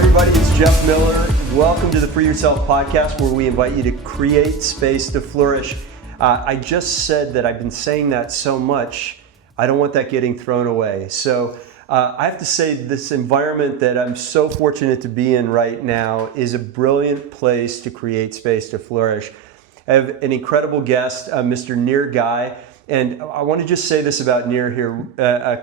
everybody, it's Jeff Miller. Welcome to the Free Yourself podcast, where we invite you to create space to flourish. I just said that I've been saying that so much, I don't want that getting thrown away. So I have to say, this environment that I'm so fortunate to be in right now is a brilliant place to create space to flourish. I have an incredible guest, Mr. Nir Guy. And I want to just say this about Nir here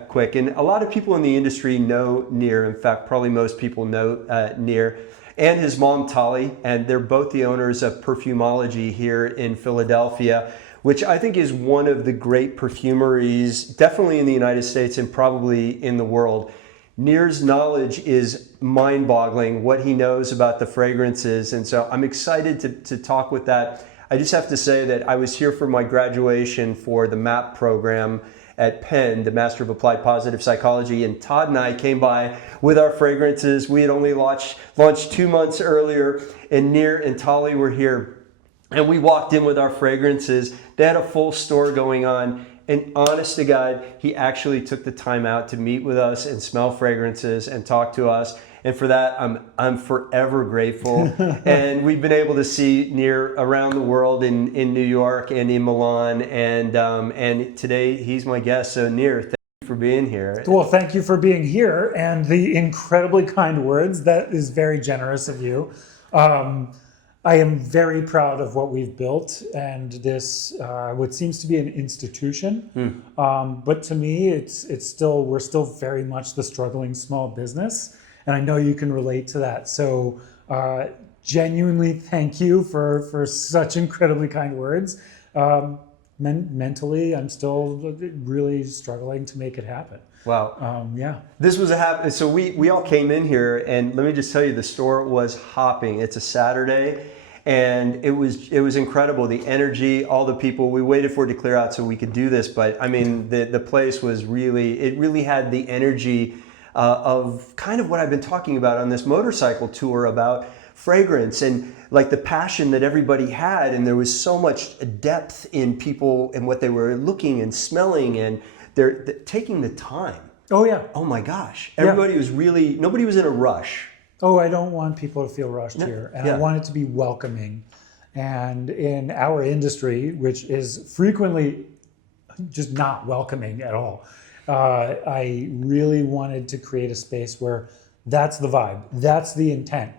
quick. And a lot of people in the industry know Nir. In fact, probably most people know Nir and his mom, Tali. And they're both the owners of Perfumology here in Philadelphia, which I think is one of the great perfumeries, definitely in the United States and probably in the world. Nir's knowledge is mind-boggling, what he knows about the fragrances. And so I'm excited to talk with that. I just have to say that I was here for my graduation for the MAP program at Penn, the Master of Applied Positive Psychology, and Todd and I came by with our fragrances. We had only launched 2 months earlier, and Nir and Tali were here, and we walked in with our fragrances. They had a full store going on, and honest to God, he actually took the time out to meet with us and smell fragrances and talk to us. And for that, I'm forever grateful. And we've been able to see Nir around the world in New York and in Milan. And today he's my guest. So Nir, thank you for being here. Well, thank you for being here and the incredibly kind words. That is very generous of you. I am very proud of what we've built, and this what seems to be an institution. But to me, we're still very much the struggling small business. And I know you can relate to that. So genuinely thank you for such incredibly kind words. Mentally, I'm still really struggling to make it happen. Wow. Yeah. This was so we all came in here, and let me just tell you, the store was hopping. It's a Saturday, and it was incredible. The energy, all the people. We waited for it to clear out so we could do this, but I mean, the place was really had the energy of kind of what I've been talking about on this motorcycle tour about fragrance and like the passion that everybody had. And there was so much depth in people and what they were looking and smelling, and they're taking the time. Oh yeah. Oh my gosh. Everybody was nobody was in a rush. Oh, I don't want people to feel rushed here. And I want it to be welcoming. And in our industry, which is frequently just not welcoming at all, I really wanted to create a space where that's the vibe, that's the intent,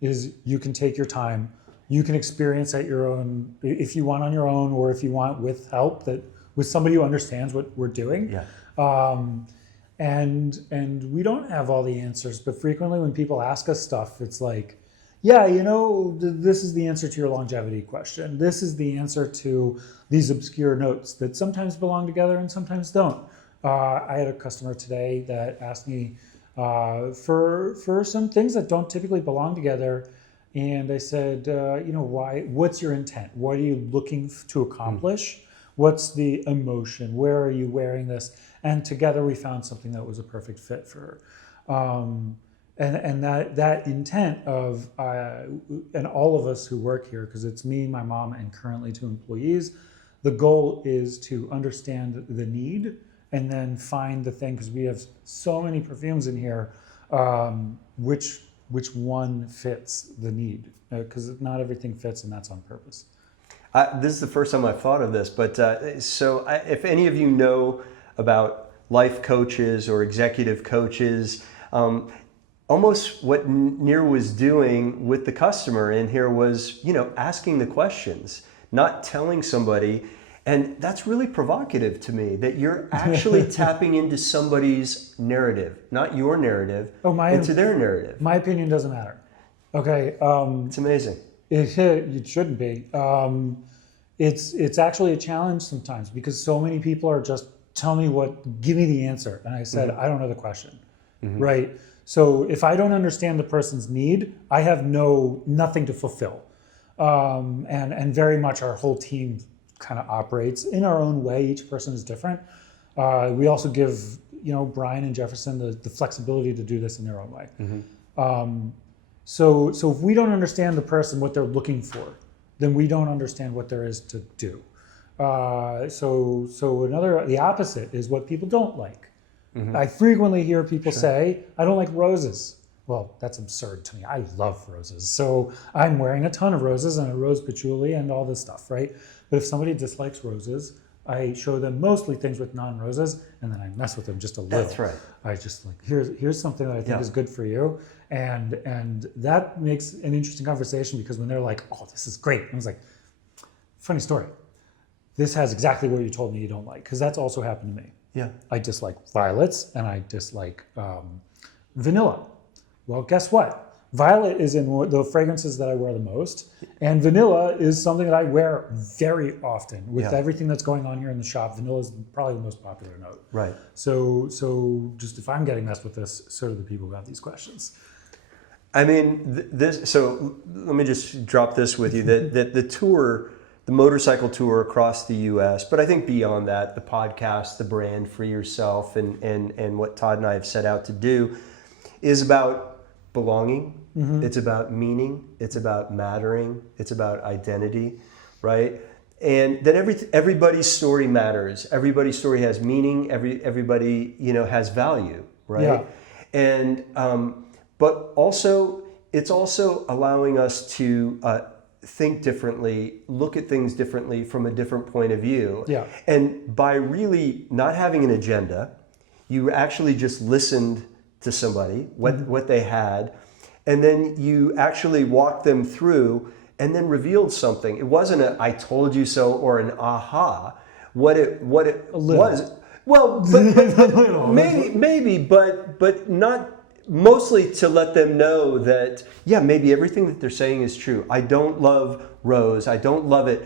is you can take your time, you can experience at your own, if you want on your own, or if you want with help, with somebody who understands what we're doing. Yeah. And we don't have all the answers, but frequently when people ask us stuff, it's like, yeah, this is the answer to your longevity question. This is the answer to these obscure notes that sometimes belong together and sometimes don't. I had a customer today that asked me for some things that don't typically belong together, and I said, why? What's your intent? What are you looking to accomplish? What's the emotion? Where are you wearing this? And together we found something that was a perfect fit for her. And that intent of and all of us who work here, because it's me, my mom, and currently 2 employees, the goal is to understand the need and then find the thing, because we have so many perfumes in here, which one fits the need, because not everything fits, and that's on purpose. This is the first time I've thought of this, but if any of you know about life coaches or executive coaches, almost what Nir was doing with the customer in here was, asking the questions, not telling somebody. And that's really provocative to me, that you're actually tapping into somebody's narrative, not your narrative, into their narrative. My opinion doesn't matter. Okay. It's amazing. It shouldn't be. It's actually a challenge sometimes, because so many people are just, give me the answer. And I said, I don't know the question, right? So if I don't understand the person's need, I have nothing to fulfill. And very much our whole team kind of operates in our own way. Each person is different. We also give, Brian and Jefferson the flexibility to do this in their own way. So if we don't understand the person, what they're looking for, then we don't understand what there is to do. The opposite is what people don't like. I frequently hear people say, I don't like roses. well, that's absurd to me. I love roses. So I'm wearing a ton of roses and a rose patchouli and all this stuff, right? But if somebody dislikes roses, I show them mostly things with non-roses, and then I mess with them just a little. That's right. I just like, here's something that I think is good for you. And that makes an interesting conversation, because when they're like, oh, this is great. I was like, funny story. This has exactly what you told me you don't like, because that's also happened to me. Yeah. I dislike violets and I dislike vanilla. Well, guess what? Violet is in the fragrances that I wear the most, and vanilla is something that I wear very often. With everything that's going on here in the shop, vanilla is probably the most popular note. Right. So just if I'm getting messed with this, so do the people who have these questions. I mean, so let me just drop this with you, that the tour, the motorcycle tour across the U.S., but I think beyond that, the podcast, the brand Free Yourself, and what Todd and I have set out to do is about belonging. Mm-hmm. It's about meaning. It's about mattering. It's about identity, right? And that everybody's story matters. Everybody's story has meaning. Everybody, has value, right? Yeah. And but also, it's also allowing us to think differently, look at things differently from a different point of view. Yeah. And by really not having an agenda, you actually just listened to somebody, what they had, and then you actually walked them through and then revealed something. It wasn't a "I told you so" or an aha. What it was. Well, but maybe, but not. Mostly to let them know that, maybe everything that they're saying is true. I don't love rose. I don't love it.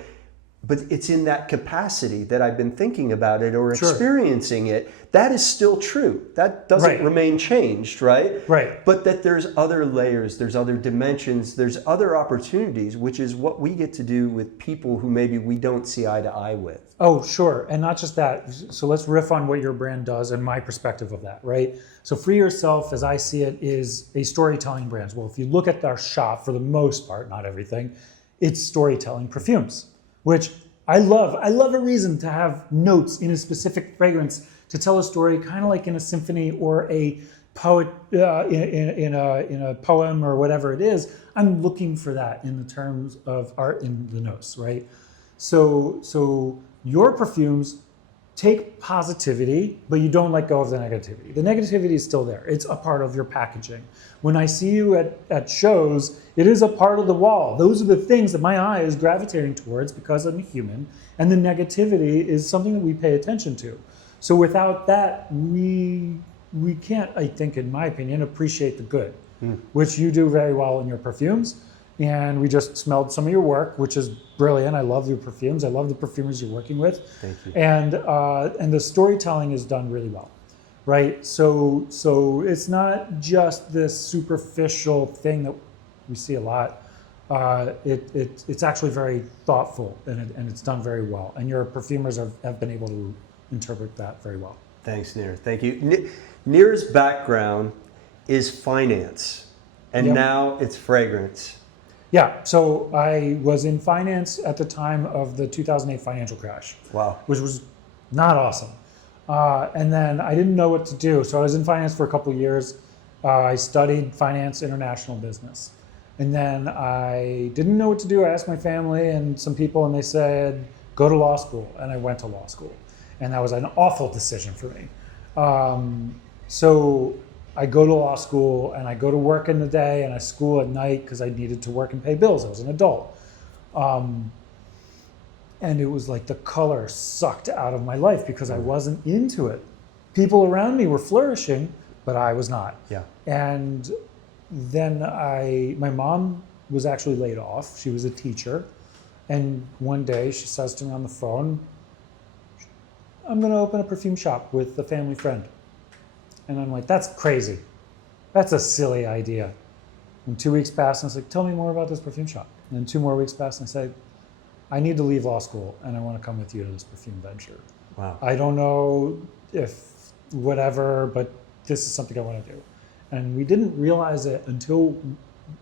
But it's in that capacity that I've been thinking about it or experiencing it. That is still true. That doesn't remain changed, right? Right. But that there's other layers, there's other dimensions, there's other opportunities, which is what we get to do with people who maybe we don't see eye to eye with. Oh, sure. And not just that. So let's riff on what your brand does and my perspective of that, right? So Free Yourself, as I see it, is a storytelling brand. Well, if you look at our shop, for the most part, not everything, it's storytelling perfumes, which I love. I love a reason to have notes in a specific fragrance to tell a story, kind of like in a symphony or a poet in a poem or whatever it is. I'm looking for that in the terms of art in the notes, right? So your perfumes take positivity, but you don't let go of the negativity. The negativity is still there. It's a part of your packaging. When I see you at shows, it is a part of the wall. Those are the things that my eye is gravitating towards because I'm a human, and the negativity is something that we pay attention to. So without that, we can't, I think, in my opinion, appreciate the good, which you do very well in your perfumes. And we just smelled some of your work, which is brilliant. I love your perfumes. I love the perfumers you're working with. Thank you. And the storytelling is done really well, right? So it's not just this superficial thing that we see a lot. It's actually very thoughtful, and it's done very well. And your perfumers have been able to interpret that very well. Thanks, Nir. Thank you. Nir's background is finance, and now it's fragrance. Yeah, so I was in finance at the time of the 2008 financial crash. Wow. Which was not awesome. And then I didn't know what to do. So I was in finance for a couple of years. I studied finance, international business. And then I didn't know what to do. I asked my family and some people, and they said, go to law school. And I went to law school. And that was an awful decision for me. So I go to law school and I go to work in the day and I school at night because I needed to work and pay bills. I was an adult. And it was like the color sucked out of my life because I wasn't into it. People around me were flourishing, but I was not. Yeah. And then my mom was actually laid off. She was a teacher. And one day she says to me on the phone, I'm going to open a perfume shop with a family friend. And I'm like, that's crazy. That's a silly idea. And 2 weeks passed, and I was like, tell me more about this perfume shop. And then 2 more weeks passed, and I said, I need to leave law school, and I want to come with you to this perfume venture. Wow. I don't know if whatever, but this is something I want to do. And we didn't realize it until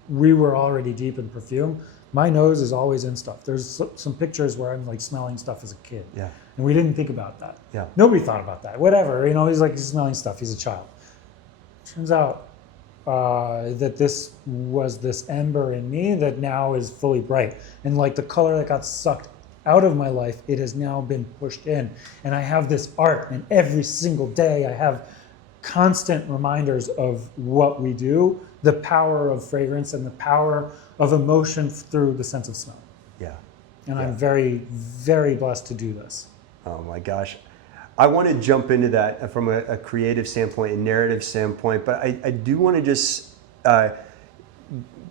we were already deep in perfume. My nose is always in stuff. There's some pictures where I'm like smelling stuff as a kid. Yeah. And we didn't think about that. Yeah. Nobody thought about that. Whatever, he's smelling stuff. He's a child. Turns out that this was this ember in me that now is fully bright. And like the color that got sucked out of my life, it has now been pushed in. And I have this art, and every single day I have constant reminders of what we do, the power of fragrance and the power of emotion through the sense of smell. Yeah. And I'm very, very blessed to do this. Oh my gosh. I want to jump into that from a creative standpoint and narrative standpoint, but I do want to just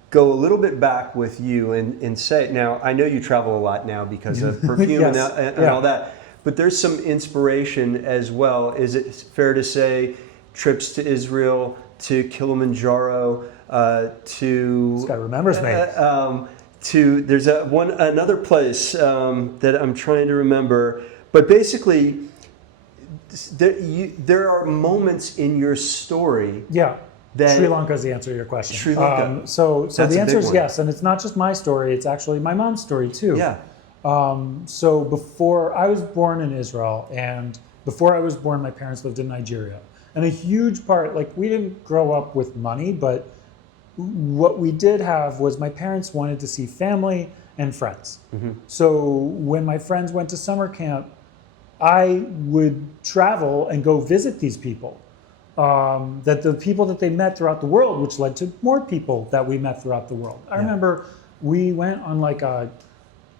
go a little bit back with you and say, now I know you travel a lot now because of perfume Yes. and all that, but there's some inspiration as well. Is it fair to say trips to Israel, to Kilimanjaro, to... This guy remembers me. There's another place that I'm trying to remember, but basically there are moments in your story. Yeah. That Sri Lanka is the answer to your question. Sri Lanka. So That's the a answer big is one. yes, and it's not just my story; it's actually my mom's story too. Yeah. So before I was born in Israel, and before I was born, my parents lived in Nigeria, and a huge part, like we didn't grow up with money, but what we did have was my parents wanted to see family and friends. Mm-hmm. So when my friends went to summer camp, I would travel and go visit these people. That the people that they met throughout the world, which led to more people that we met throughout the world. I remember we went on like a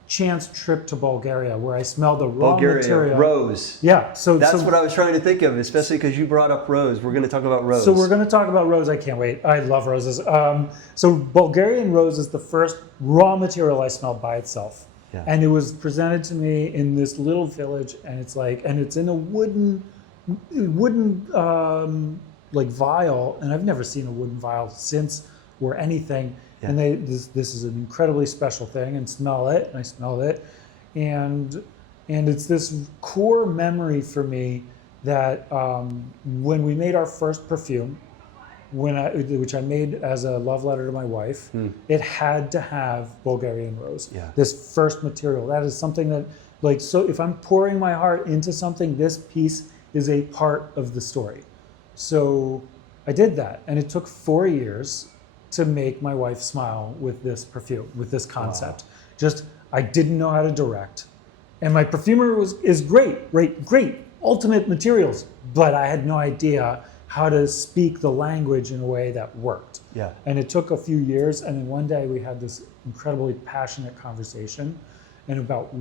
chance trip to Bulgaria where I smelled the raw material. Rose. Yeah, That's what I was trying to think of, especially because you brought up rose. We're going to talk about rose. So we're going to talk about rose. I can't wait. I love roses. So Bulgarian rose is the first raw material I smelled by itself. Yeah. And it was presented to me in this little village, and it's in a wooden like vial, and I've never seen a wooden vial since or anything. Yeah. And this is an incredibly special thing, and I smelled it, and it's this core memory for me that when we made our first perfume, which I made as a love letter to my wife, it had to have Bulgarian rose. Yeah. This first material, that is something that, like, so if I'm pouring my heart into something, this piece is a part of the story. So I did that, and it took 4 years to make my wife smile with this perfume, with this concept. Wow. Just, I didn't know how to direct. And my perfumer is great, ultimate materials, but I had no idea how to speak the language in a way that worked. Yeah. And it took a few years, and then one day we had this incredibly passionate conversation and about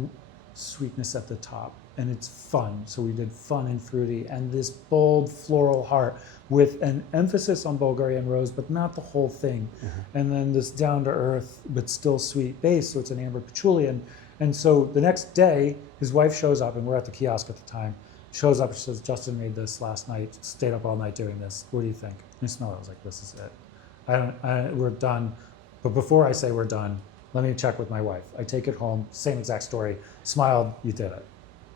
sweetness at the top. And it's fun. So we did fun and fruity, and this bold floral heart with an emphasis on Bulgarian rose, but not the whole thing. Mm-hmm. And then this down to earth, but still sweet base. So it's an amber patchouli. And so the next day, his wife shows up, and we're at the kiosk at the time. Shows up and says, Justin made this last night, stayed up all night doing this. What do you think? And I smelled it. I was like, this is it. We're done. But before I say we're done, let me check with my wife. I take it home, same exact story. Smiled, you did it.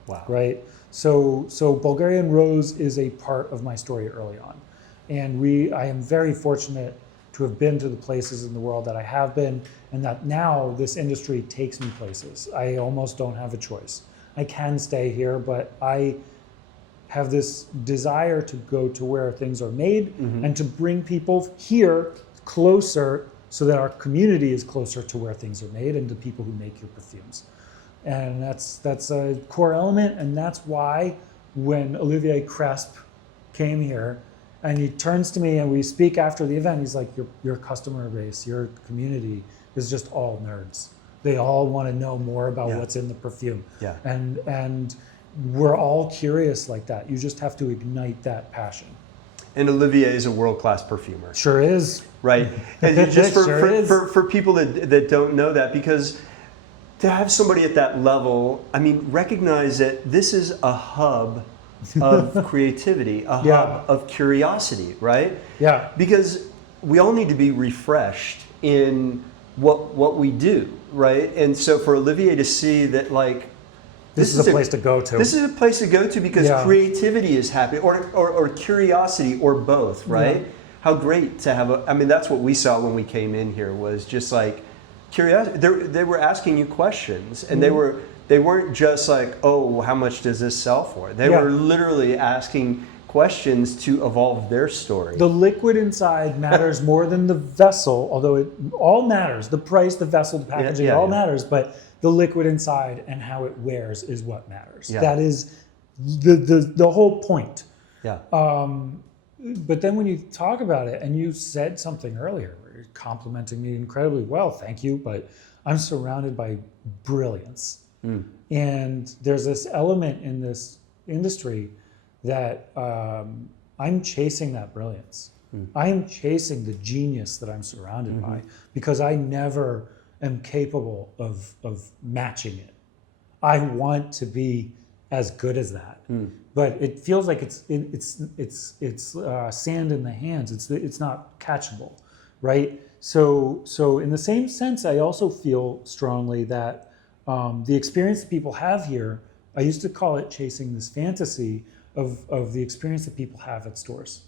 Wow. Right? So Bulgarian rose is a part of my story early on. And I am very fortunate to have been to the places in the world that I have been, and that now this industry takes me places. I almost don't have a choice. I can stay here, but I have this desire to go to where things are made, mm-hmm. and to bring people here closer so that our community is closer to where things are made and the people who make your perfumes. And that's a core element, and that's why when Olivier Cresp came here and he turns to me and we speak after the event, he's like, your customer base, your community is just all nerds. They all want to know more about what's in the perfume. Yeah. And we're all curious like that. You just have to ignite that passion. And Olivier is a world-class perfumer. Sure is. Right. And just for people that don't know that, because to have somebody at that level, I mean, recognize that this is a hub of creativity, a hub of curiosity, right? Yeah. Because we all need to be refreshed in what we do, right? And so for Olivier to see that, like, this is a place to go to. This is a place to go to because creativity is happening, or curiosity, or both, right? Yeah. How great to have I mean, that's what we saw when we came in here, was just like curiosity. They were asking you questions, and they weren't just like, oh, how much does this sell for? They were literally asking questions to evolve their story. The liquid inside matters more than the vessel, although it all matters. The price, the vessel, the packaging, it all matters, but the liquid inside and how it wears is what matters. Yeah. That is the whole point. Yeah. But then when you talk about it, and you said something earlier, where you're complimenting me incredibly well, thank you, but I'm surrounded by brilliance. And there's this element in this industry that I'm chasing that brilliance. I am chasing the genius that I'm surrounded by, because I never am capable of matching it. I want to be as good as that, but it feels like it's sand in the hands. It's not catchable, right? So in the same sense, I also feel strongly that the experience that people have here, I used to call it chasing this fantasy of the experience that people have at stores,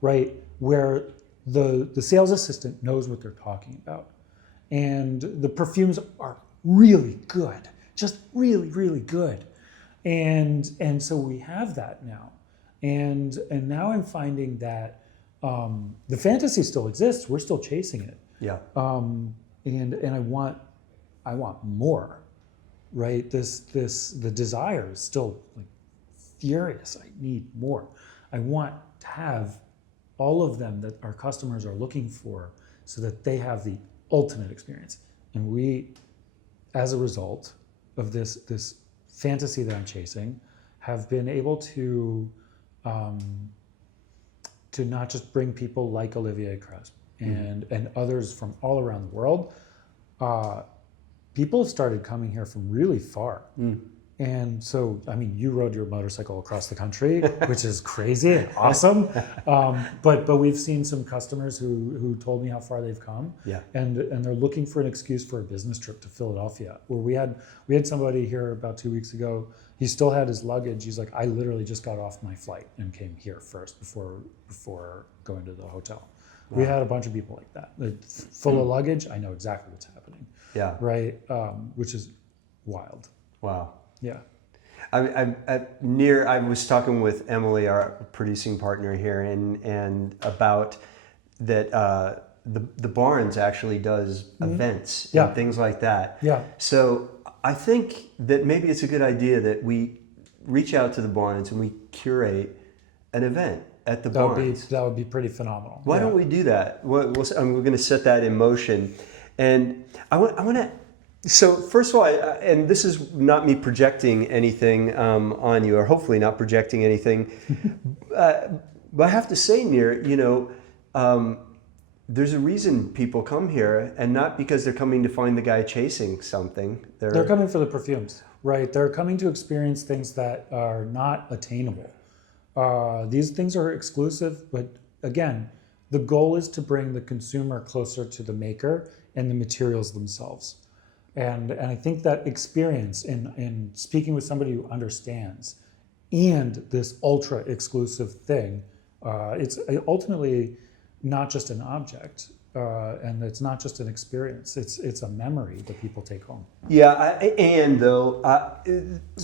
right? Where the sales assistant knows what they're talking about, and the perfumes are really good, just really, really good. And so we have that now. And now I'm finding that the fantasy still exists. We're still chasing it. Yeah. And I want more, right? The desire is still like furious. I need more. I want to have all of them that our customers are looking for, so that they have the ultimate experience. And we, as a result of this fantasy that I'm chasing, have been able to not just bring people like Olivier Cresp and others from all around the world. People have started coming here from really far. And so, I mean, you rode your motorcycle across the country, which is crazy and awesome. But we've seen some customers who told me how far they've come. Yeah. And they're looking for an excuse for a business trip to Philadelphia. Where we had somebody here about 2 weeks ago. He still had his luggage. He's like, I literally just got off my flight and came here first before going to the hotel. Wow. We had a bunch of people like that. Full of luggage. I know exactly what's happening. Yeah. Right. Which is wild. Wow. Yeah. I was talking with Emily, our producing partner here, and about that the Barnes actually does events and things like that. Yeah. So I think that maybe it's a good idea that we reach out to the Barnes and we curate an event at the Barnes. That would be pretty phenomenal. Why don't we do that? We're going to set that in motion, and I want to. So first of all, and this is not me projecting anything on you, or hopefully not projecting anything, but I have to say, Nir, there's a reason people come here, and not because they're coming to find the guy chasing something. They're coming for the perfumes, right? They're coming to experience things that are not attainable. These things are exclusive, but again, the goal is to bring the consumer closer to the maker and the materials themselves. And I think that experience in speaking with somebody who understands, and this ultra exclusive thing, it's ultimately not just an object, and it's not just an experience. It's a memory that people take home. Yeah,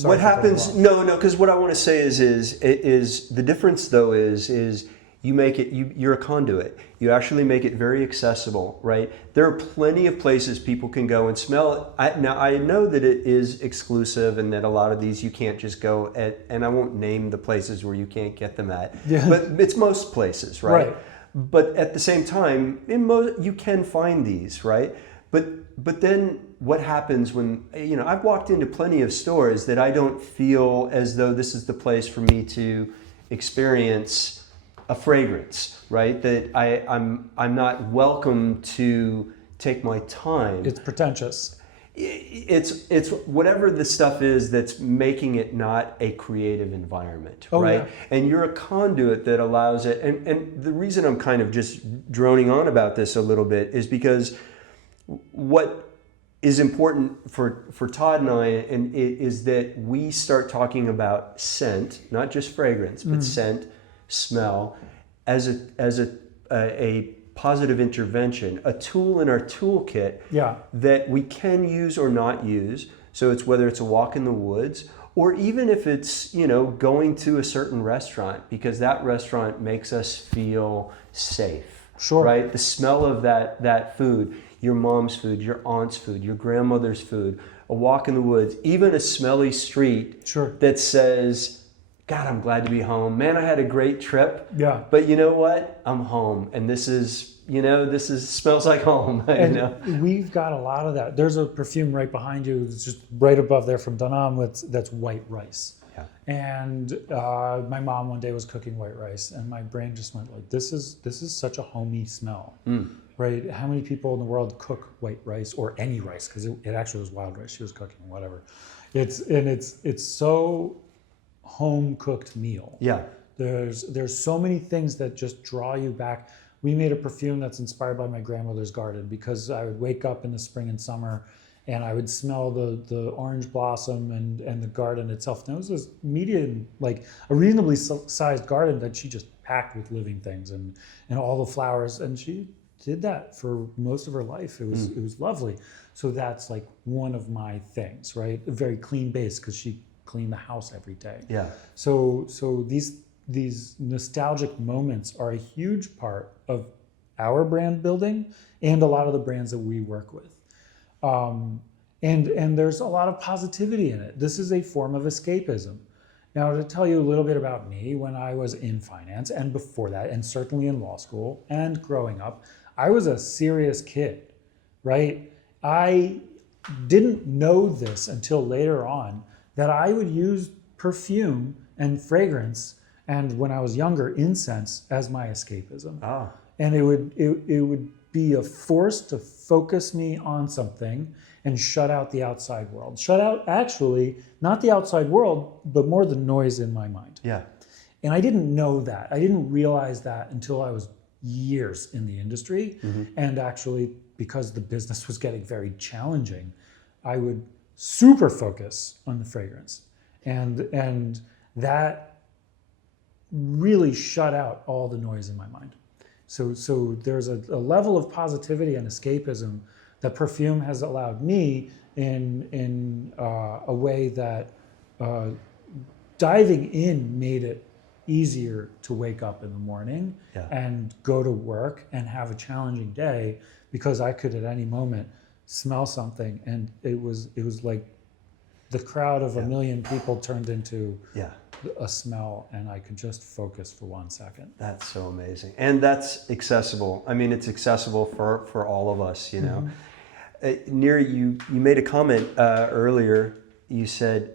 what happens? No, because what I want to say is the difference though is you make it, you're a conduit. You actually make it very accessible, right? There are plenty of places people can go and smell it. Now, I know that it is exclusive and that a lot of these you can't just go at, and I won't name the places where you can't get them at, but it's most places, right? But at the same time, you can find these, right? But then what happens when, I've walked into plenty of stores that I don't feel as though this is the place for me to experience a fragrance, right? That I'm not welcome to take my time. It's pretentious. It's whatever the stuff is that's making it not a creative environment, right? Yeah. And you're a conduit that allows it. And the reason I'm kind of just droning on about this a little bit is because what is important for Todd and I is that we start talking about scent, not just fragrance, but scent, smell, as a positive intervention, a tool in our toolkit that we can use or not use. So it's whether it's a walk in the woods Or even if it's, going to a certain restaurant, because that restaurant makes us feel safe. Sure. Right? The smell of that food, your mom's food, your aunt's food, your grandmother's food, a walk in the woods, even a smelly street Sure. that says, God, I'm glad to be home. Man, I had a great trip. Yeah. But you know what? I'm home. And this is smells like home. We've got a lot of that. There's a perfume right behind you. It's just right above there from Dunham. That's white rice. Yeah. And my mom one day was cooking white rice, and my brain just went like, "This is such a homey smell, right? How many people in the world cook white rice or any rice? Because it actually was wild rice she was cooking, whatever. It's so home cooked meal. Yeah. There's so many things that just draw you back. We made a perfume that's inspired by my grandmother's garden, because I would wake up in the spring and summer and I would smell the orange blossom and the garden itself. And it was this median, like a reasonably sized garden that she just packed with living things and all the flowers. And she did that for most of her life. It was lovely. So that's like one of my things, right? A very clean base, because she cleaned the house every day. Yeah. So these nostalgic moments are a huge part of our brand building and a lot of the brands that we work with. And there's a lot of positivity in it. This is a form of escapism. Now, to tell you a little bit about me, when I was in finance and before that, and certainly in law school and growing up, I was a serious kid, right? I didn't know this until later on, that I would use perfume and fragrance, and when I was younger, incense, as my escapism. Ah. And it would be a force to focus me on something and shut out the outside world. Shut out, actually, not the outside world, but more the noise in my mind. Yeah. And I didn't know that. I didn't realize that until I was years in the industry. And actually, because the business was getting very challenging, I would super focus on the fragrance. And that really shut out all the noise in my mind. So there's a level of positivity and escapism that perfume has allowed me in a way that diving in made it easier to wake up in the morning and go to work and have a challenging day, because I could at any moment smell something and it was like the crowd of a million people turned into a smell, and I could just focus for 1 second. That's so amazing. And that's accessible. I mean, it's accessible for all of us, Nir, you made a comment earlier. You said,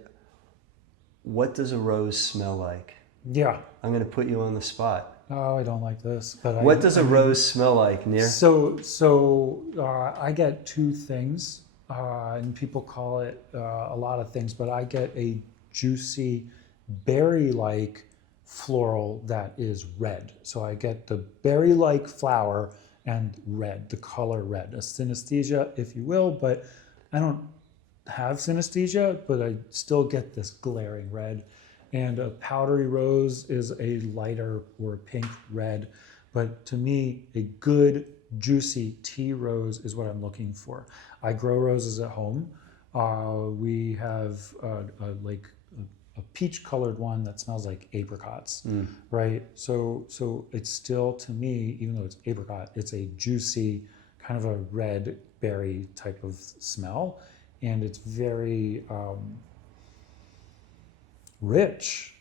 what does a rose smell like? Yeah. I'm going to put you on the spot. Oh, I don't like this. But what does a rose smell like, Nir? So I get two things, and people call it a lot of things, but I get a juicy, berry-like floral that is red. So I get the berry-like flower and red, the color red, a synesthesia, if you will, but I don't have synesthesia, but I still get this glaring red. And a powdery rose is a lighter or a pink red. But to me, a good, juicy tea rose is what I'm looking for. I grow roses at home. We have a peach-colored one that smells like apricots, right? So it's still, to me, even though it's apricot, it's a juicy, kind of a red berry type of smell. And it's very rich,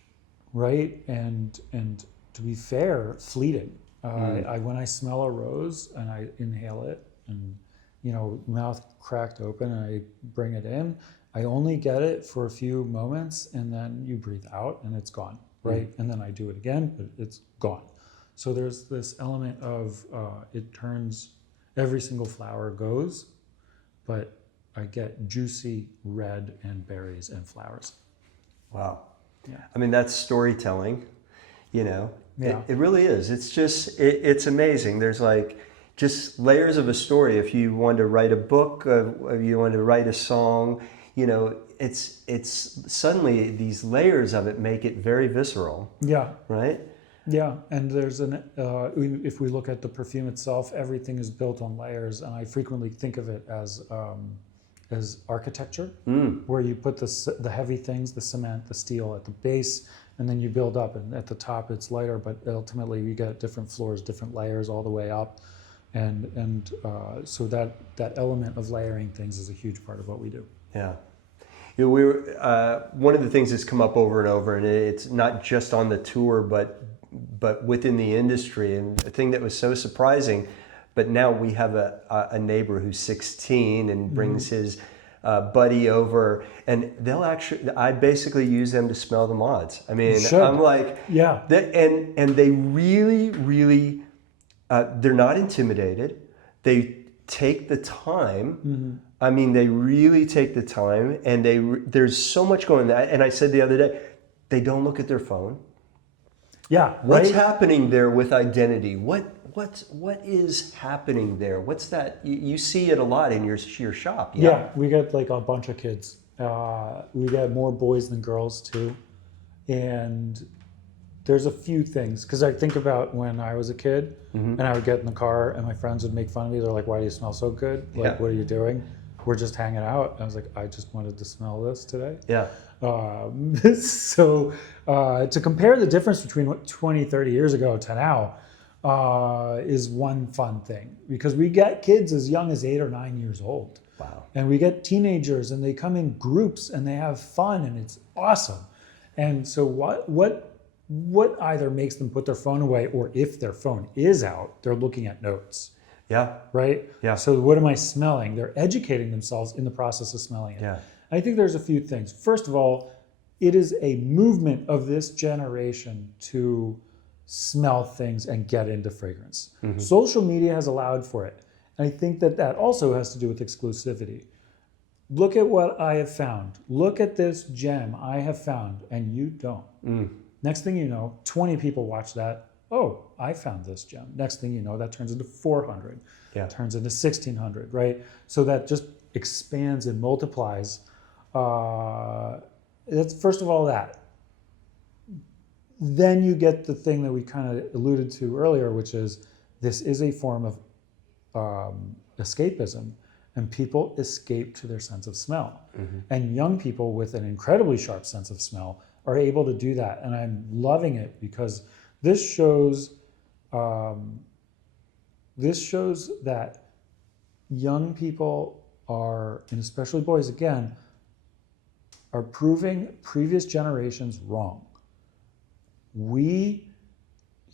right? And to be fair, fleeting. When I smell a rose and I inhale it and, mouth cracked open and I bring it in, I only get it for a few moments, and then you breathe out and it's gone, right? And then I do it again, but it's gone. So there's this element of it turns, every single flower goes, but I get juicy red and berries and flowers. Wow. Yeah. I mean, that's storytelling, Yeah. It really is. It's just, it's amazing. There's like just layers of a story. If you want to write a book, if you want to write a song, it's suddenly these layers of it make it very visceral. Yeah. Right? Yeah, and there's if we look at the perfume itself, everything is built on layers, and I frequently think of it as as architecture, where you put the heavy things, the cement, the steel at the base, and then you build up. And at the top, it's lighter, but ultimately you get different floors, different layers all the way up. And so that element of layering things is a huge part of what we do. Yeah. You know, one of the things that's come up over and over, and it's not just on the tour, but within the industry, and a thing that was so surprising, but now we have a neighbor who's 16 and brings his buddy over, and I basically use them to smell the mods. I mean, I'm like, yeah. And they really, really, they're not intimidated. They take the time. I mean, they really take the time, and there's so much going on. And I said the other day, they don't look at their phone. Yeah, What's happening there with identity? What is happening there? What's that? You see it a lot in your shop. Yeah, we get like a bunch of kids. We get more boys than girls too, and there's a few things, because I think about when I was a kid and I would get in the car and my friends would make fun of me. They're like, "Why do you smell so good? Like, what are you doing?" We're just hanging out. And I was like, I just wanted to smell this today. Yeah. So to compare the difference between 20, 30 years ago to now is one fun thing, because we get kids as young as 8 or 9 years old. Wow. And we get teenagers, and they come in groups and they have fun, and it's awesome. And so what either makes them put their phone away, or if their phone is out, they're looking at notes. Yeah. Right? Yeah. So what am I smelling? They're educating themselves in the process of smelling it. Yeah. I think there's a few things. First of all, it is a movement of this generation to smell things and get into fragrance. Social media has allowed for it. And I think that also has to do with exclusivity. Look at what I have found. Look at this gem I have found, and you don't. Next thing you know, 20 people watch that. Oh, I found this gem. Next thing you know, that turns into 400. Yeah. Turns into 1,600, right? So that just expands and multiplies. That's first of all that. Then you get the thing that we kind of alluded to earlier, which is this is a form of escapism, and people escape to their sense of smell. And young people with an incredibly sharp sense of smell are able to do that. And I'm loving it, because this shows that young people are, and especially boys again, are proving previous generations wrong. We,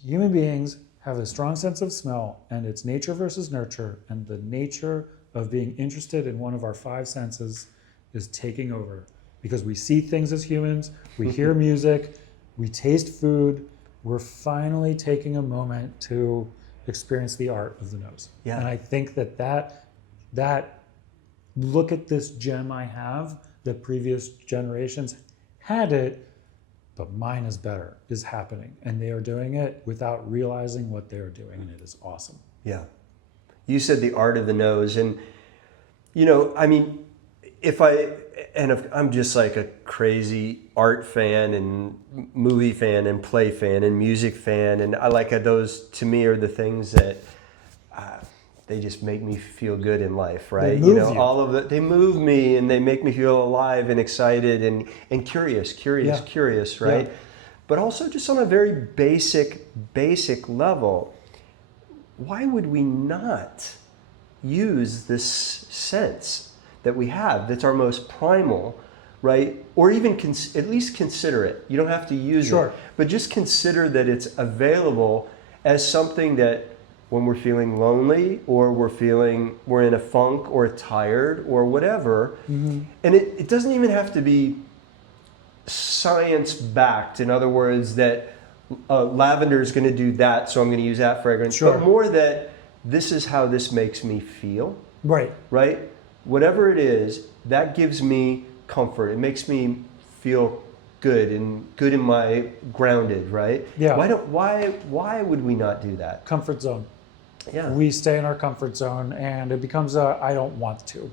human beings, have a strong sense of smell, and it's nature versus nurture, and the nature of being interested in one of our 5 senses is taking over, because we see things as humans, we hear music, we taste food. We're finally taking a moment to experience the art of the nose. Yeah. And I think that look at this gem I have, that previous generations had it, but mine is better, is happening. And they are doing it without realizing what they're doing, and it is awesome. Yeah. You said the art of the nose, and you know, I mean, if I'm just like a crazy art fan and movie fan and play fan and music fan, and I like those, to me, are the things that they just make me feel good in life, right? They move you. All of that, they move me, and they make me feel alive and excited and curious, right? Yeah. But also just on a very basic level, why would we not use this sense that we have, that's our most primal, right? Or even at least consider it. You don't have to use it, but just consider that it's available as something that when we're feeling lonely, or we're in a funk or tired or whatever, and it doesn't even have to be science backed. In other words, that lavender is going to do that, so I'm going to use that fragrance, but more that this is how this makes me feel. Right? Whatever it is, that gives me comfort. It makes me feel good in my grounded, right? Yeah. Why would we not do that? Comfort zone. Yeah. We stay in our comfort zone, and it becomes I don't want to,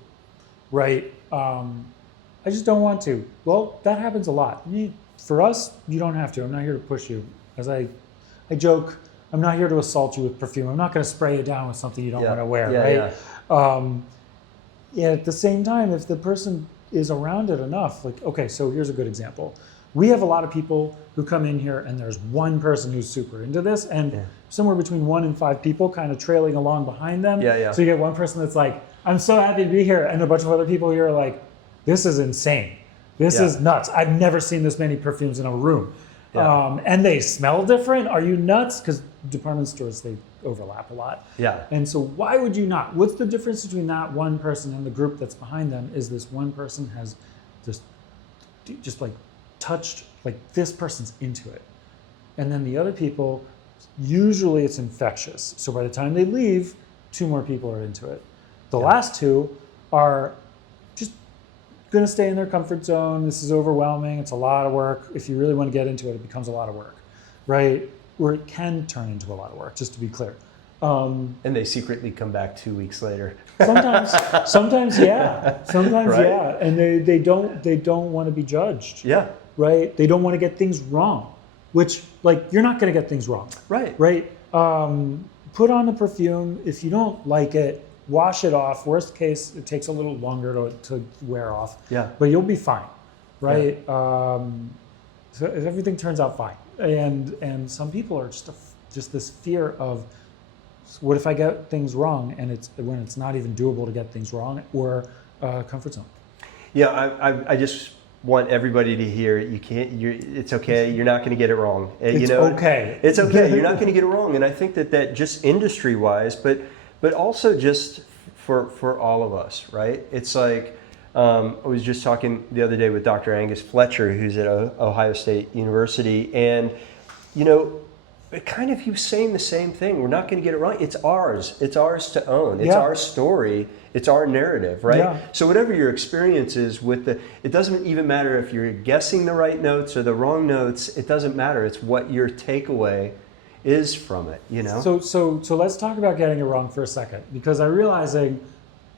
right? I just don't want to. Well, that happens a lot. For us, you don't have to. I'm not here to push you. As I joke, I'm not here to assault you with perfume. I'm not going to spray you down with something you don't want to wear, right? Yeah. at the same time, if the person is around it enough, like, okay, so here's a good example. We have a lot of people who come in here and there's one person who's super into this, and somewhere between 1 and 5 people kind of trailing along behind them. So you get one person that's like, I'm so happy to be here, and a bunch of other people here are like, this is insane. This is nuts. I've never seen this many perfumes in a room. And they smell different. Are you nuts? Because department stores, they overlap a lot. And so why would you not? What's the difference between that one person and the group that's behind them is this one person has just like touched, like this person's into it. And then the other people, usually it's infectious. So by the time they leave, 2 more people are into it. The last 2 are just going to stay in their comfort zone. This is overwhelming. It's a lot of work. If you really want to get into it, it becomes a lot of work, right? Or it can turn into a lot of work, just to be clear. And they secretly come back 2 weeks later. Sometimes, and they don't want to be judged. Right? They don't want to get things wrong, which, like, you're not going to get things wrong. Right? Put on a perfume. If you don't like it, wash it off. Worst case, it takes a little longer to wear off. But you'll be fine, right? So everything turns out fine. And some people are just this fear of, what if I get things wrong, and when it's not even doable to get things wrong, or comfort zone. I just want everybody to hear, it's okay, you're not going to get it wrong. It's okay. It's okay, you're not going to get it wrong. And I think that just industry-wise, but also just for all of us, right? It's like, I was just talking the other day with Dr. Angus Fletcher, who's at Ohio State University, and he was saying the same thing. We're not going to get it wrong. It's ours. It's ours to own. It's our story. It's our narrative, right? So whatever your experience is it doesn't even matter if you're guessing the right notes or the wrong notes. It doesn't matter. It's what your takeaway is from it, So let's talk about getting it wrong for a second, because I'm realizing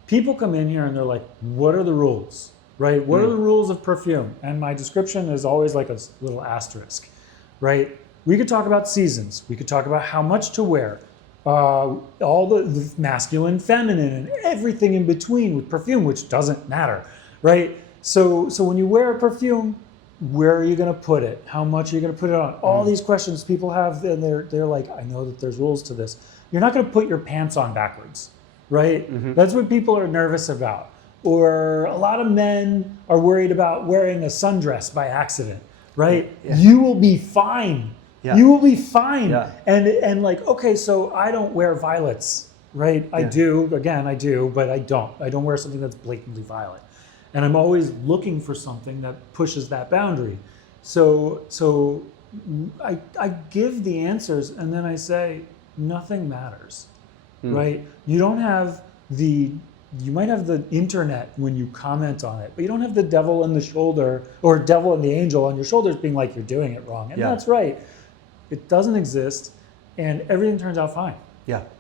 people come in here and they're like, what are the rules, right? What are the rules of perfume? And my description is always like a little asterisk, right? We could talk about seasons. We could talk about how much to wear, all the masculine, feminine, and everything in between with perfume, which doesn't matter, right? So when you wear a perfume, where are you going to put it? How much are you going to put it on? All these questions people have, and they're like, I know that there's rules to this. You're not going to put your pants on backwards, right? That's what people are nervous about. Or a lot of men are worried about wearing a sundress by accident, right? You will be fine. You will be fine. And like, okay, so I don't wear violets, right? I do, but I don't wear something that's blatantly violet. And I'm always looking for something that pushes that boundary. So I give the answers, and then I say, nothing matters, right? You might have the internet when you comment on it, but you don't have the devil in the shoulder, or devil and the angel on your shoulders being like, you're doing it wrong. And that's right. It doesn't exist, and everything turns out fine.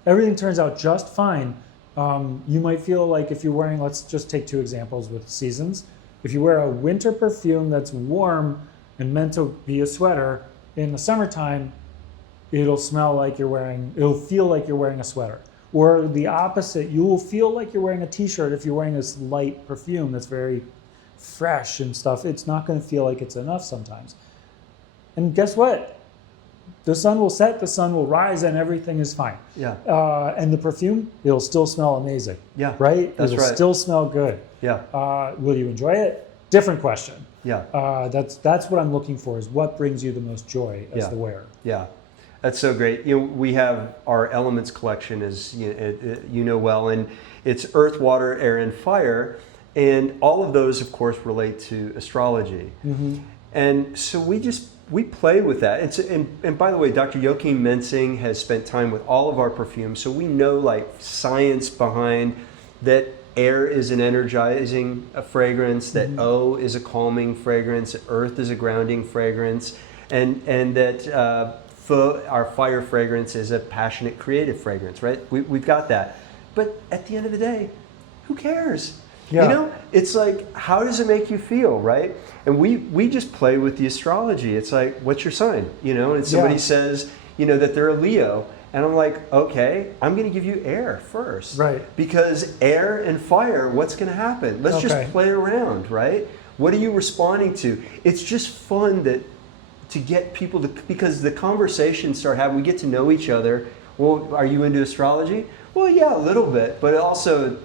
Everything turns out just fine. You might feel like if you're wearing, let's just take 2 examples with seasons. If you wear a winter perfume that's warm and meant to be a sweater, in the summertime, it'll feel like you're wearing a sweater. Or the opposite, you will feel like you're wearing a t-shirt if you're wearing this light perfume that's very fresh and stuff. It's not going to feel like it's enough sometimes. And guess what? The sun will set, the sun will rise, and everything is fine. And the perfume, it'll still smell amazing. Right? It'll still smell good. Will you enjoy it? Different question. That's what I'm looking for, is what brings you the most joy as the wearer. That's so great. We have our elements collection, as you know well, and it's earth, water, air, and fire. And all of those, of course, relate to astrology. And so we play with that. And by the way, Dr. Joachim Mensing has spent time with all of our perfumes, so we know like science behind that. Air is an energizing fragrance, that O is a calming fragrance, earth is a grounding fragrance, and that our fire fragrance is a passionate, creative fragrance, right? We've got that. But at the end of the day, who cares? It's like, how does it make you feel, right? And we just play with the astrology. It's like, what's your sign? And somebody says, that they're a Leo, And I'm like, okay, I'm going to give you air first. Right. Because air and fire, what's going to happen? Let's just play around, right? What are you responding to? It's just fun to get people to, because the conversations start having, we get to know each other. Well, are you into astrology? Well, yeah, a little bit, but also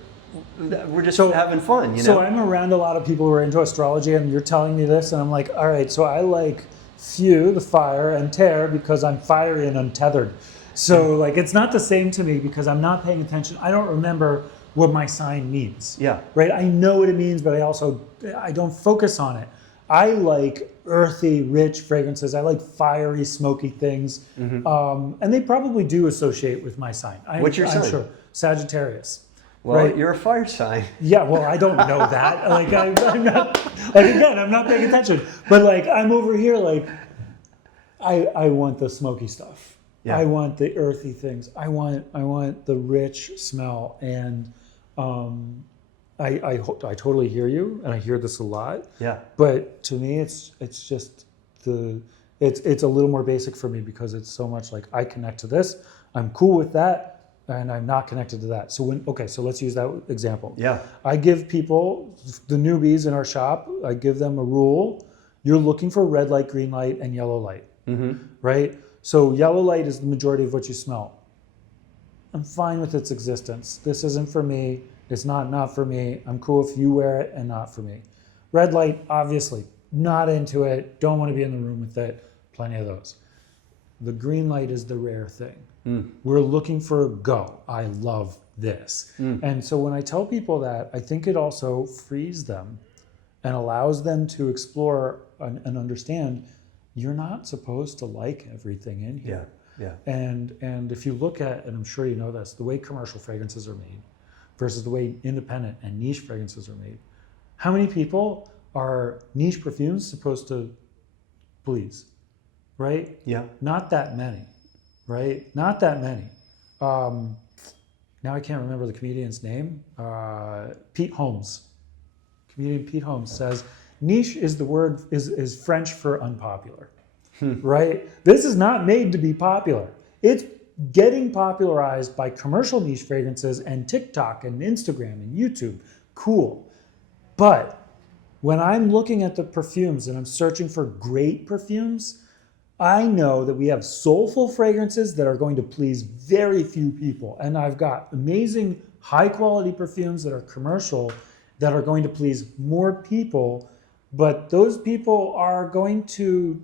we're just having fun, you know? So I'm around a lot of people who are into astrology, and you're telling me this, and I'm like, all right, so I like Few, the fire, and Tear because I'm fiery and untethered. So like, it's not the same to me because I'm not paying attention. I don't remember what my sign means. Yeah. Right? I know what it means, but I don't focus on it. I like earthy, rich fragrances. I like fiery, smoky things. And they probably do associate with my sign. What's your sign? I'm sure. Sagittarius. Well, right? You're a fire sign. Yeah, well, I don't know that. Like, I'm not, like, again, I'm not paying attention. But like, I'm over here, like, I want the smoky stuff. Yeah. I want the earthy things. I want the rich smell. And I totally hear you, and I hear this a lot. Yeah. But to me, it's just it's a little more basic for me because it's so much like I connect to this. I'm cool with that. And I'm not connected to that. So so let's use that example. Yeah. I give people, the newbies in our shop, I give them a rule. You're looking for red light, green light, and yellow light, right? So yellow light is the majority of what you smell. I'm fine with its existence. This isn't for me. It's not for me. I'm cool if you wear it and not for me. Red light, obviously, not into it. Don't want to be in the room with it. Plenty of those. The green light is the rare thing. We're looking for a go. I love this. And so when I tell people that, I think it also frees them and allows them to explore and understand you're not supposed to like everything in here. Yeah. And if you look at, and I'm sure you know this, the way commercial fragrances are made versus the way independent and niche fragrances are made. How many people are niche perfumes supposed to please? Right? Yeah. Not that many. Right? Not that many. Now I can't remember the comedian's name. Pete Holmes. Comedian Pete Holmes says, niche is the word, is French for unpopular. Right? This is not made to be popular. It's getting popularized by commercial niche fragrances and TikTok and Instagram and YouTube. Cool. But when I'm looking at the perfumes and I'm searching for great perfumes, I know that we have soulful fragrances that are going to please very few people. And I've got amazing high quality perfumes that are commercial that are going to please more people. But those people are going to,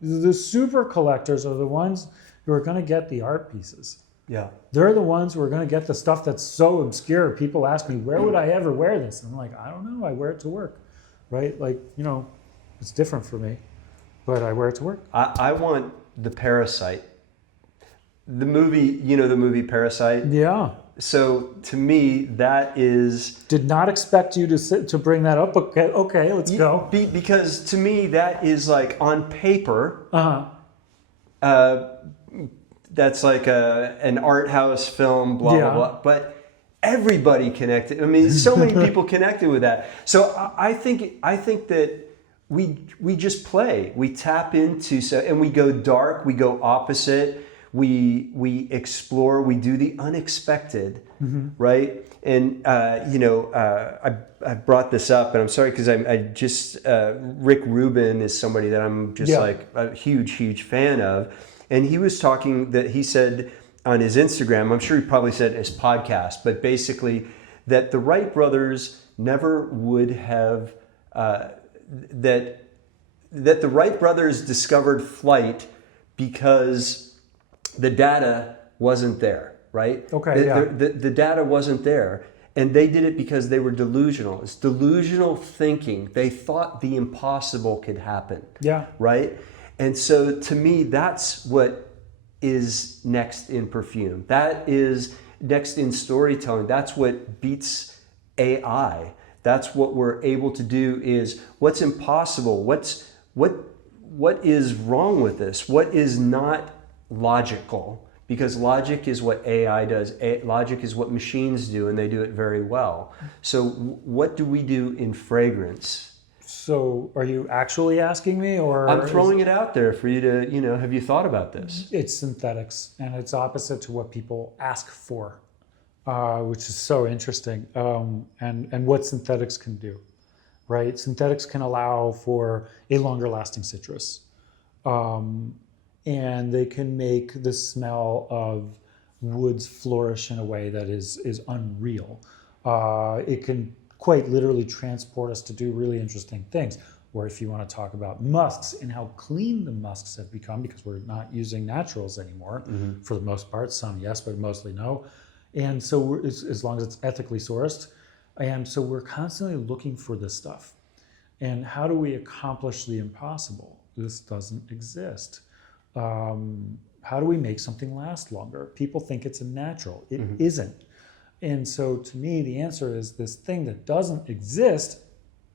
the super collectors are the ones who are going to get the art pieces. Yeah. They're the ones who are going to get the stuff that's so obscure. People ask me, where would I ever wear this? And I'm like, I don't know. I wear it to work. Right? Like, it's different for me. But I wear it to work. I want the Parasite. The movie, the movie Parasite? Yeah. So to me, that is... Did not expect you to bring that up. Okay, let's go. Because to me, that is like on paper, that's like an art house film, blah, blah, blah. But everybody connected. I mean, so many people connected with that. So I think that we just play, we tap into, and we go dark, we go opposite, we explore, we do the unexpected, right? And I brought this up, and I'm sorry because I just Rick Rubin is somebody that I'm just like a huge fan of, and he was talking that he said on his Instagram, I'm sure he probably said in his podcast, but basically that the Wright brothers never would have. That the Wright brothers discovered flight because the data wasn't there, right? Okay, the data wasn't there. And they did it because they were delusional. It's delusional thinking. They thought the impossible could happen. Yeah. Right? And so to me, that's what is next in perfume. That is next in storytelling. That's what beats AI. That's what we're able to do is what's impossible, what is wrong with this, what is not logical, because logic is what AI does, logic is what machines do, and they do it very well. So what do we do in fragrance? So are you actually asking me, or I'm throwing it out there for you to, have you thought about this? it's synthetics, and it's opposite to what people ask for, which is so interesting. And what synthetics can do, right? Synthetics can allow for a longer lasting citrus. And they can make the smell of woods flourish in a way that is unreal. It can quite literally transport us to do really interesting things. Or if you want to talk about musks and how clean the musks have become, because we're not using naturals anymore, for the most part, some yes, but mostly no. And so as long as it's ethically sourced. And so we're constantly looking for this stuff. And how do we accomplish the impossible? This doesn't exist. How do we make something last longer? People think it's a natural. It isn't. And so to me, the answer is this thing that doesn't exist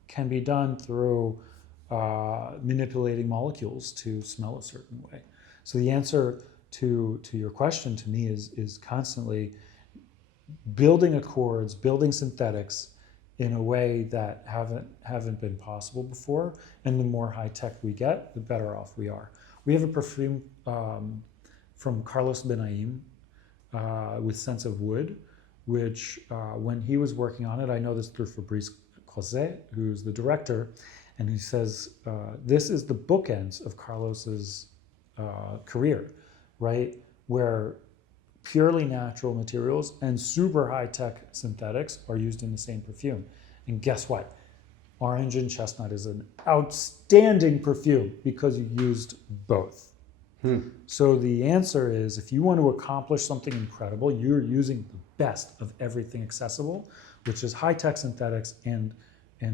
can be done through manipulating molecules to smell a certain way. So the answer to your question to me is constantly building accords, building synthetics in a way that haven't been possible before. And the more high tech we get, the better off we are. We have a perfume from Carlos Benaim with Sense of Wood, which when he was working on it, I know this through Fabrice Closet, who's the director, and he says, this is the bookends of Carlos's career, right? Where purely natural materials and super high-tech synthetics are used in the same perfume. And guess what? Orange and chestnut is an outstanding perfume because you used both. So the answer is, if you want to accomplish something incredible, you're using the best of everything accessible, which is high-tech synthetics and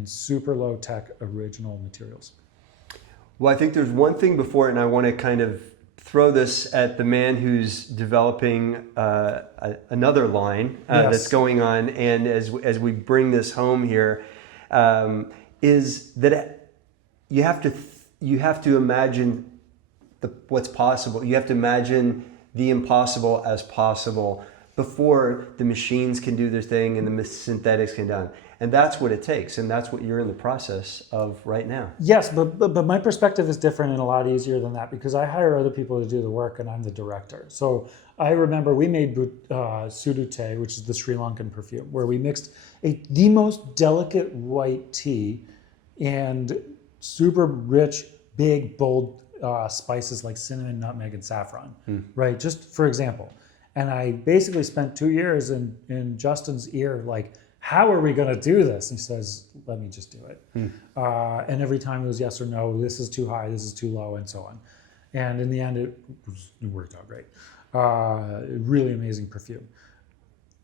super low-tech original materials. Well, I think there's one thing before, and I want to kind of throw this at the man who's developing another line that's going on, and as we bring this home here, is that you have to imagine what's possible. You have to imagine the impossible as possible before the machines can do their thing and the synthetics can done. And that's what it takes, and that's what you're in the process of right now. Yes, but my perspective is different and a lot easier than that, because I hire other people to do the work and I'm the director. So I remember we made Sudute, which is the Sri Lankan perfume, where we mixed the most delicate white tea and super rich, big, bold spices like cinnamon, nutmeg, and saffron, right? Just for example. And I basically spent 2 years in Justin's ear, like, how are we going to do this? And he says, let me just do it. And every time it was yes or no, this is too high, this is too low, and so on. And in the end, it worked out great. Really amazing perfume.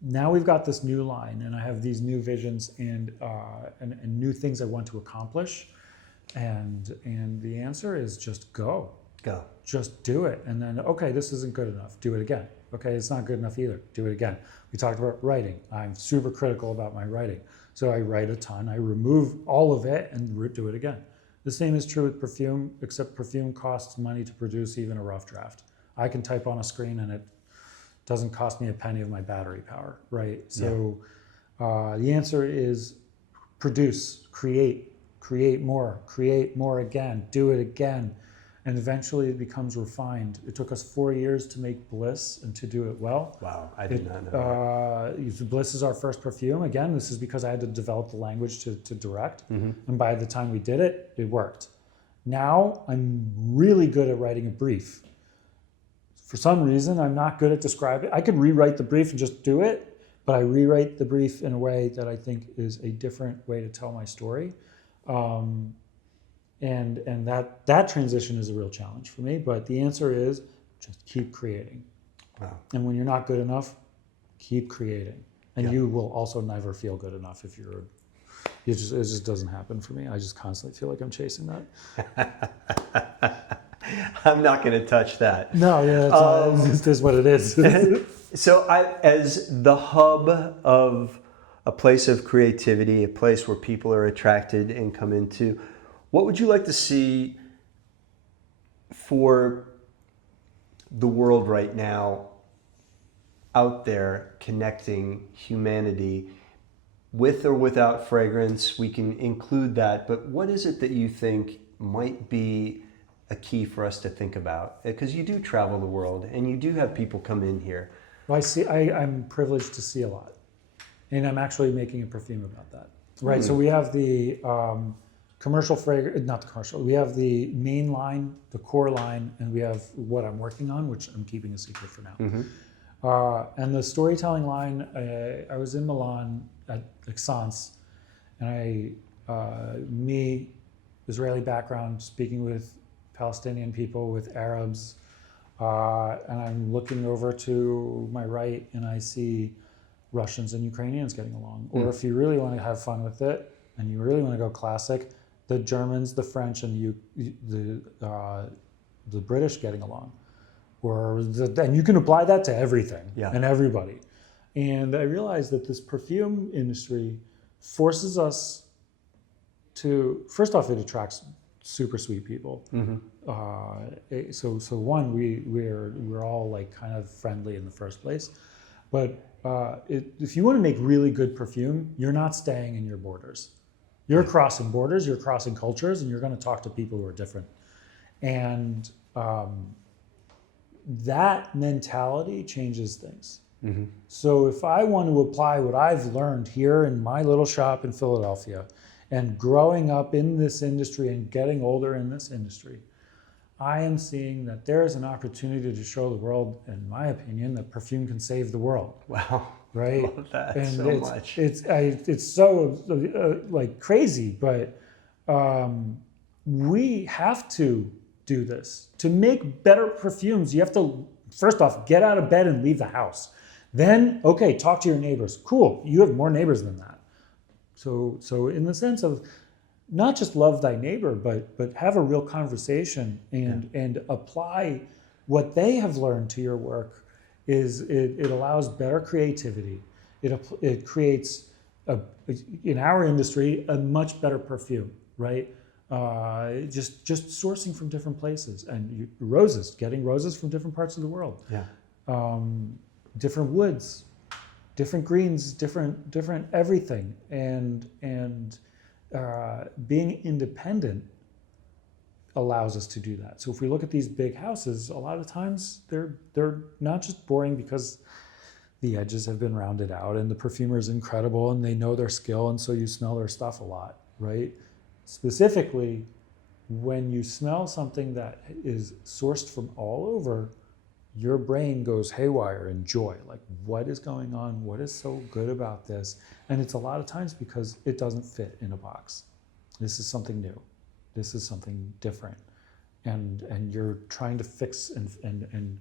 Now we've got this new line, and I have these new visions and new things I want to accomplish. And the answer is just go. Go. Just do it. And then, okay, this isn't good enough. Do it again. Okay, it's not good enough either. Do it again. We talked about writing. I'm super critical about my writing. So I write a ton. I remove all of it and do it again. The same is true with perfume, except perfume costs money to produce even a rough draft. I can type on a screen and it doesn't cost me a penny of my battery power, right? So the answer is produce, create more again, do it again. And eventually it becomes refined. It took us 4 years to make Bliss and to do it well. Wow, I did not know that. Bliss is our first perfume. Again, this is because I had to develop the language to direct. And by the time we did it, it worked. Now I'm really good at writing a brief. For some reason, I'm not good at describing. I could rewrite the brief and just do it, but I rewrite the brief in a way that I think is a different way to tell my story. And that transition is a real challenge for me, but the answer is just keep creating. Wow. And when you're not good enough, keep creating. And you will also never feel good enough if it just doesn't happen for me. I just constantly feel like I'm chasing that. I'm not going to touch that. No, it's just what it is. So as the hub of a place of creativity, a place where people are attracted and come into, what would you like to see for the world right now out there connecting humanity with or without fragrance, we can include that. But what is it that you think might be a key for us to think about? Because you do travel the world and you do have people come in here. Well, I'm privileged to see a lot, and I'm actually making a perfume about that. Right. So we have the commercial fragrance, not the commercial. We have the main line, the core line, and we have what I'm working on, which I'm keeping a secret for now. And the storytelling line, I was in Milan at Aix-en-Provence, and me, Israeli background, speaking with Palestinian people, with Arabs, and I'm looking over to my right and I see Russians and Ukrainians getting along. Or if you really want to have fun with it and you really want to go classic, the Germans, the French, and the British getting along. And you can apply that to everything and everybody. And I realized that this perfume industry forces us to, first off, it attracts super sweet people. So one, we're all like kind of friendly in the first place. But if you want to make really good perfume, you're not staying in your borders. You're crossing borders, you're crossing cultures, and you're going to talk to people who are different. And that mentality changes things. So if I want to apply what I've learned here in my little shop in Philadelphia, and growing up in this industry and getting older in this industry, I am seeing that there is an opportunity to show the world, in my opinion, that perfume can save the world. Wow. Right? Love that and so much. It's so like crazy, but we have to do this. To make better perfumes, you have to, first off, get out of bed and leave the house. Then, okay, talk to your neighbors. Cool, you have more neighbors than that. So in the sense of not just love thy neighbor, but have a real conversation and apply what they have learned to your work. It allows better creativity. It creates in our industry a much better perfume, right? Just sourcing from different places, and roses, getting roses from different parts of the world. Different woods, different greens, different everything, and being independent allows us to do that. So if we look at these big houses, a lot of times they're not just boring because the edges have been rounded out and the perfumer is incredible and they know their skill, and so you smell their stuff a lot, right? Specifically, when you smell something that is sourced from all over, your brain goes haywire in joy. Like, what is going on? What is so good about this? And it's a lot of times because it doesn't fit in a box. This is something new. This is something different. And you're trying to fix and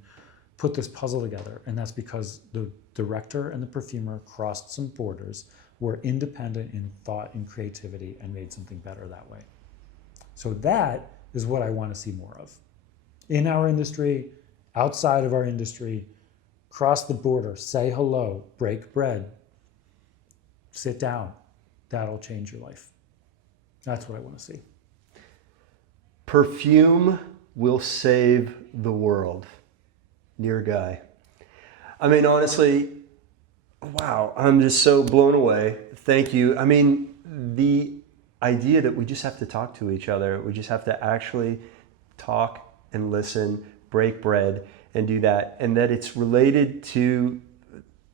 put this puzzle together. And that's because the director and the perfumer crossed some borders, were independent in thought and creativity, and made something better that way. So that is what I want to see more of. In our industry, outside of our industry, cross the border, say hello, break bread, sit down. That'll change your life. That's what I want to see. Perfume will save the world. Nir Guy. I mean, honestly, wow, I'm just so blown away. Thank you. I mean, the idea that we just have to talk to each other, we just have to actually talk and listen, break bread and do that, and that it's related to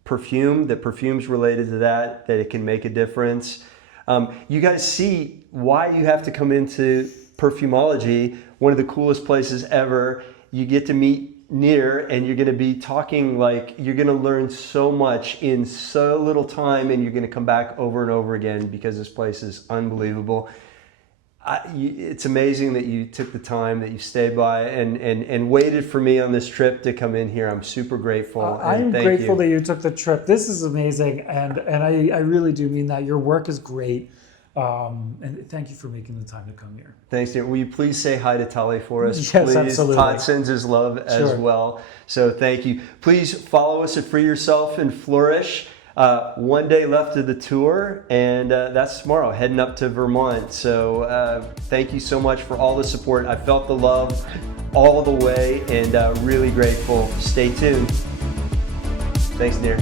perfume, that perfume's related to that it can make a difference. You guys see why you have to come into Perfumology, one of the coolest places ever. You get to meet Nir, and you're going to be talking, like, you're going to learn so much in so little time, and you're going to come back over and over again because this place is unbelievable. It's amazing that you took the time, that you stayed by and waited for me on this trip to come in here. I'm super grateful. I'm grateful that you took the trip. This is amazing, and I really do mean that. Your work is great. And thank you for making the time to come here. Thanks, Nir. Will you please say hi to Tali for us? Yes, please. absolutely. Todd sends his love as well. So thank you. Please follow us at Free Yourself and Flourish. One day left of the tour, and that's tomorrow, heading up to Vermont. So thank you so much for all the support. I felt the love all the way, and really grateful. Stay tuned. Thanks, Nir.